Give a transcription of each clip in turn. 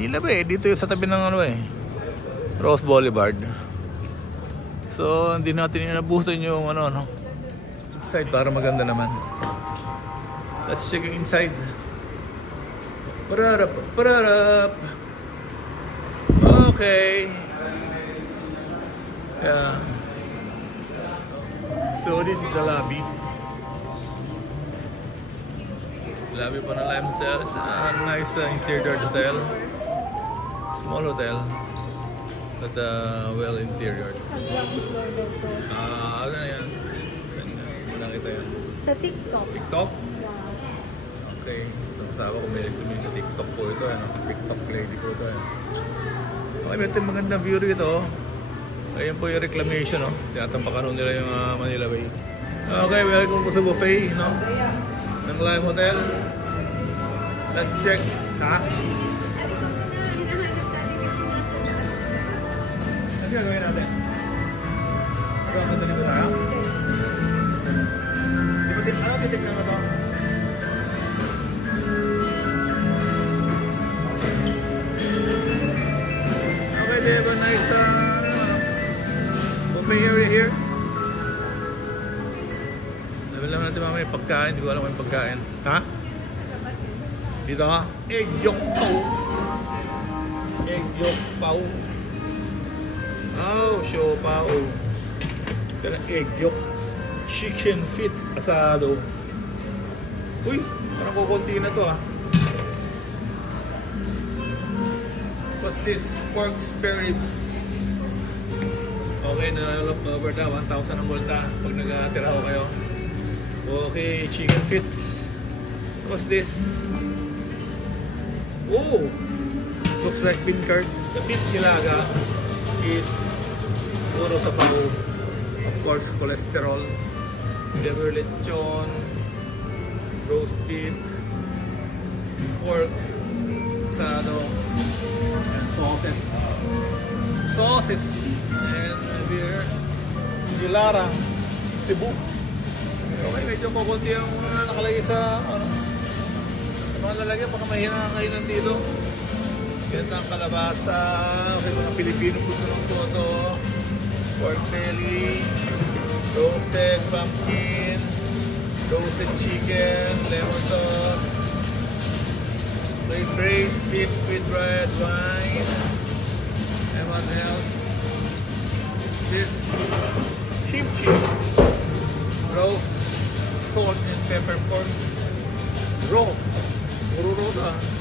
Manila ba eh. Dito yung sa tabi ng ano eh, Rose Boulevard. So hindi natin inabusan yung ano inside para maganda naman. Let's check yung inside. Pararap, pararap. Okay. Yeah. So this is the lobby. Lobby po ng Lime Hotel. It's a nice interior hotel. Small hotel. But well interior. Ano na yan? Saan na? Wala kita yan. Sa TikTok. TikTok? Okay. Kasama ko may tumingin sa TikTok po ito. TikTok lady ko ito. Okay, may magandang view rito. Ayun po yung reclamation. Tinatampakan nila yung Manila Bay. Okay, welcome po sa buffet ng Lime Hotel. Let's check. Ano gagawin natin? Ano ang ganda nito tayo? Ano titignan mo ito? Okay, they have a nice buffet area here. Laban lang natin mamaya yung pagkain. Hindi ko alam kung yung pagkain. Ha? Dito ha? Egg yolk pao. Egg yolk pao. Oh, show pao. Ito na egg yolk. Chicken feet asado. Uy, parang kukunti na to ha. What's this? Pork spare ribs. Okay, na-look over na. 1,000 ang multa pag nag-tira ko kayo. Okay, chicken feet. What's this? Oh! Looks like bean curd. The beef nilaga is puro sabaw. Of course, cholesterol. Liver lechon, roast beef, pork, asado, and sauces. Sauces! And beer. Dilarang, Cebu. Okay, medyo kukunti ang nakalagay sa mga lalagyan, baka mahina kayo nandito. Yan ang kalabasa. Okay, mga Pilipino food ng toto. Pork belly, roasted pumpkin, roasted chicken, lemon sauce, braised beef with red wine. And what else? This kimchi, roast, salt and pepper pork, raw,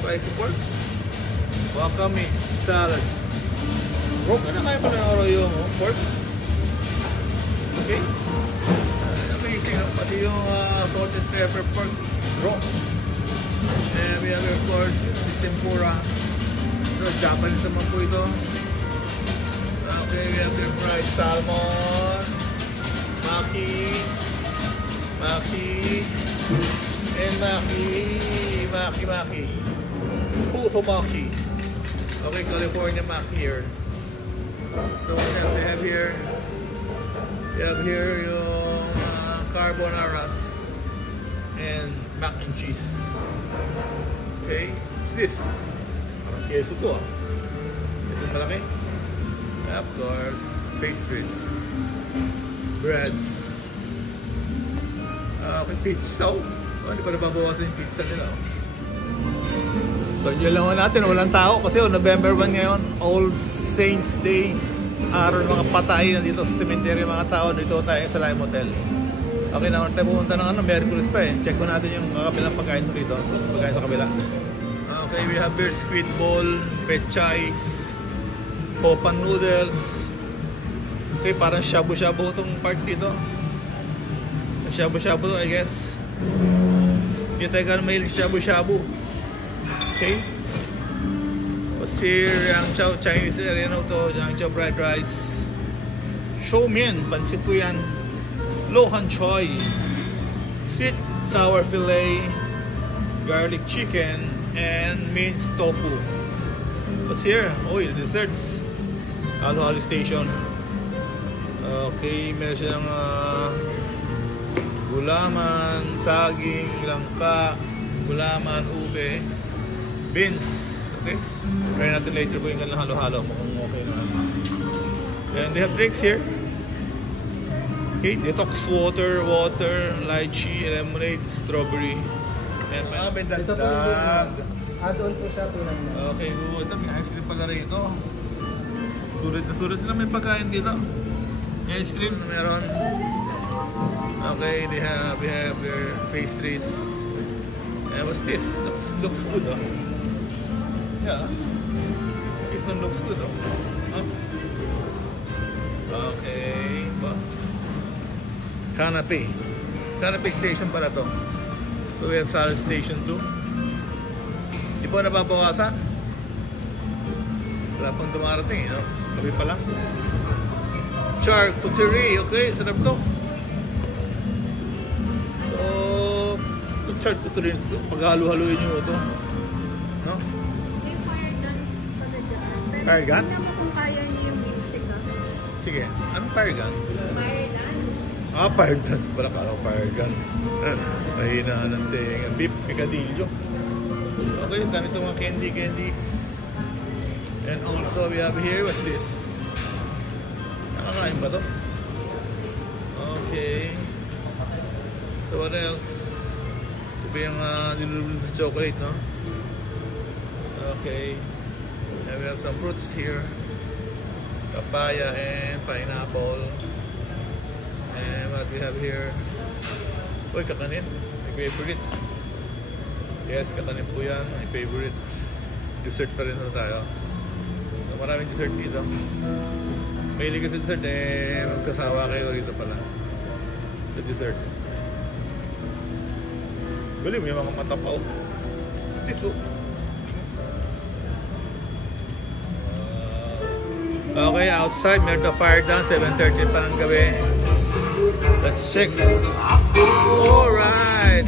spicy pork, wakame, salad. Raw ka na kaya pala ng arroyo mo, pork. Okay? Amazing, pati yung salt and pepper pork, raw. And we have of course the tempura. So Japanese naman po ito. Okay, we have the fried salmon, maki, and maki. Puto maki. Okay, California maki here. So what else we have here? We have here yung carbonaras and mac and cheese. Okay, what's this? Parang keso to ah. Keso malaki. Of course, pastries, breads. Okay, pizza. Hindi pa nababawasan yung pizza nila. So yun lang natin, walang tao kasi November 1 ngayon, All Saints Day. Araw ng mga patay nandito sa cemetery mga tao. Dito tayo sa Lime Hotel. Okay, naman tayo pumunta ng Mercury's pa eh. Check ko natin yung kabilang pagkain mo dito. Pagkain sa kabila. Okay, we have beer squid ball, pechay, popan noodles. Okay, parang shabu-shabu itong part dito. Shabu-shabu to, I guess. Yung tayo ka na mahilig shabu-shabu. Okay. What's here? Yangzhou Chinese area na to. Yangzhou fried rice. Shou mian, pansit po yan. Lohan choy. Sweet sour fillet. Garlic chicken. And minced tofu. What's here? Oh, the desserts. Halo-halo station. Okay, meron silang gulaman, saging, langka, gulaman, ube, beans. Okay? Try natin later po yung kanilang halo-halo kung okay naman. And they have drinks here. Okay, detox water, lychee, lemonade, strawberry. And may dagdag. Add-on po siya, 299. Okay, good. May ice cream pala rito. Sulit na sulit na may pagkain dito. May ice cream meron. Okay, we have their pastries. And what's this? Looks good, oh. Yeah. This one looks good, oh. Huh? Okay. Canapé. Canapé station pala to. So we have salad station too. Di po nababawasan. Wala pang dumarating, no? Kami pa lang. Charcuterie. Okay, sarap to. So, itong charcuterie, so, paghalo-haloin nyo ito. No? May fire guns pala dyan. Fire gun? Tingnan mo kung kaya niyo yung music, ha? Sige, anong fire gun? Fire guns. Ah, fire guns pala. Kala ko fire gun. Mahina ng tenga. Beef picadillo. Okay, dami itong mga candies. And also we have here, what's this? Nakakain ba to? Okay. So what else? Ito ba yung nilulubog sa chocolate, no? Okay. And we have some fruits here. Papaya and pineapple. And what we have here? Uy, kakanin. My favorite. Yes, kakanin po yan. My favorite. Dessert pa rin na tayo. So, maraming dessert dito. Mahilig ka sa dessert, magsasawa kayo rito pala. Sa dessert. Galing, may mga matapaw. Tiso. Okay, outside, meron na fire dance. 7:30 pa ng gabi. Let's check. Alright.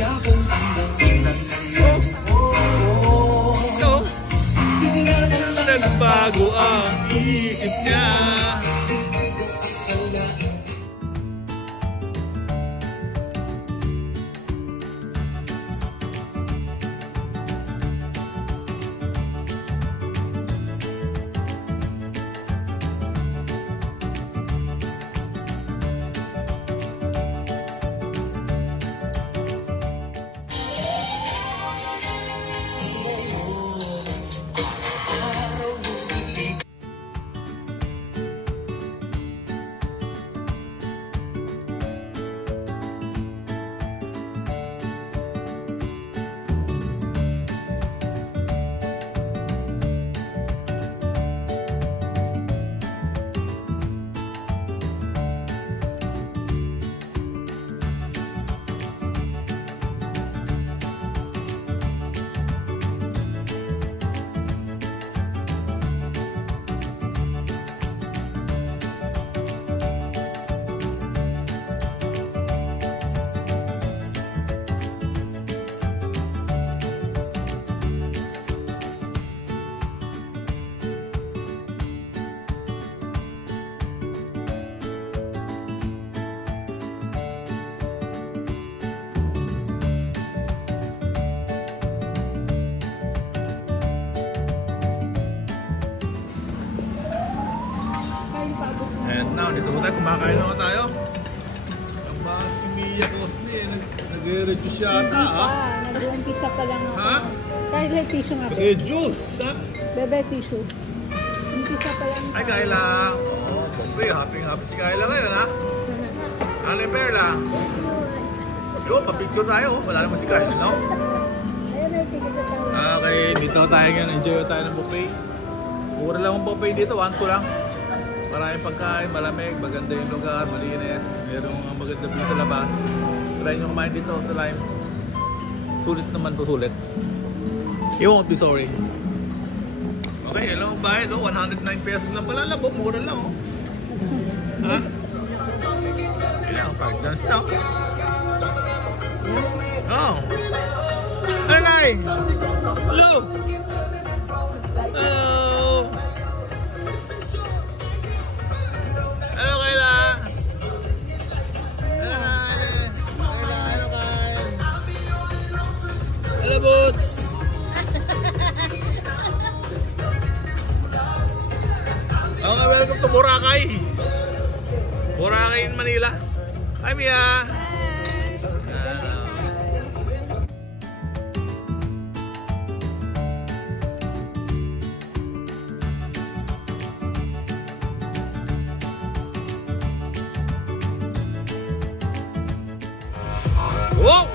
Nagbago ang isip niya. And now, dito mo tayo, kumakain naman tayo. Ang mga si Mia Cosme, nag-reduce yata, ha? Nag-uumpisa pa lang ako. Ha? Kahit tissue nga. Nag-reduce, ha? Bebe tissue. Umpisa pa lang. Ay, Kayla. Oh, Pompey, happy si Kayla ngayon, ha? Ate Perla. Yo, pa-picture tayo. Wala naman si Kayla, no? Ayun na, tigil na tayo. Okay, dito tayo ngayon. Enjoy tayo ng buffet. Mura lang ang buffet dito, 1 ko lang. Maraming pagkain, malamig, maganda yung lugar, malinis. Merong maganda view sa labas. Try nyo kumain dito sa Lime. Sulit naman to, sulit. You won't be sorry. Okay, hello, bayad, 109 pesos lang pala. Labo, mura lang, oh. Ha? Ilang park dance na. Oh. Ano, Nay? Hello. Hello. Hello, Kayla. Hello, Kyle. Hello, Boots. Okay, welcome to Boracay. Boracay in Manila. Hi, Mia. Wow!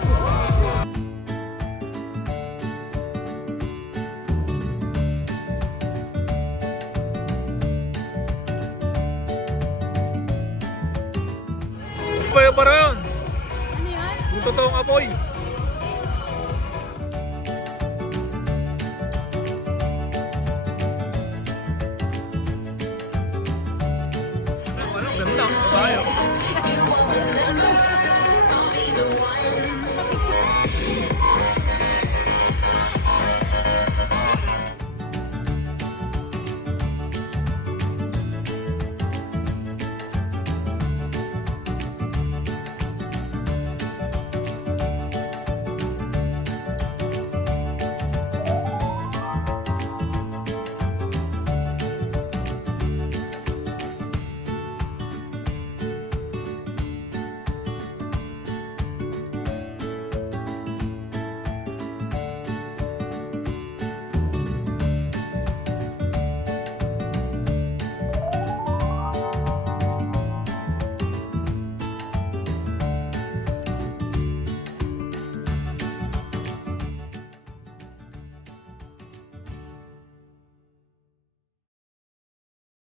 Apoy pa rin. Ano yan? Yung totoong apoy. Ano, ganda. Kabayo.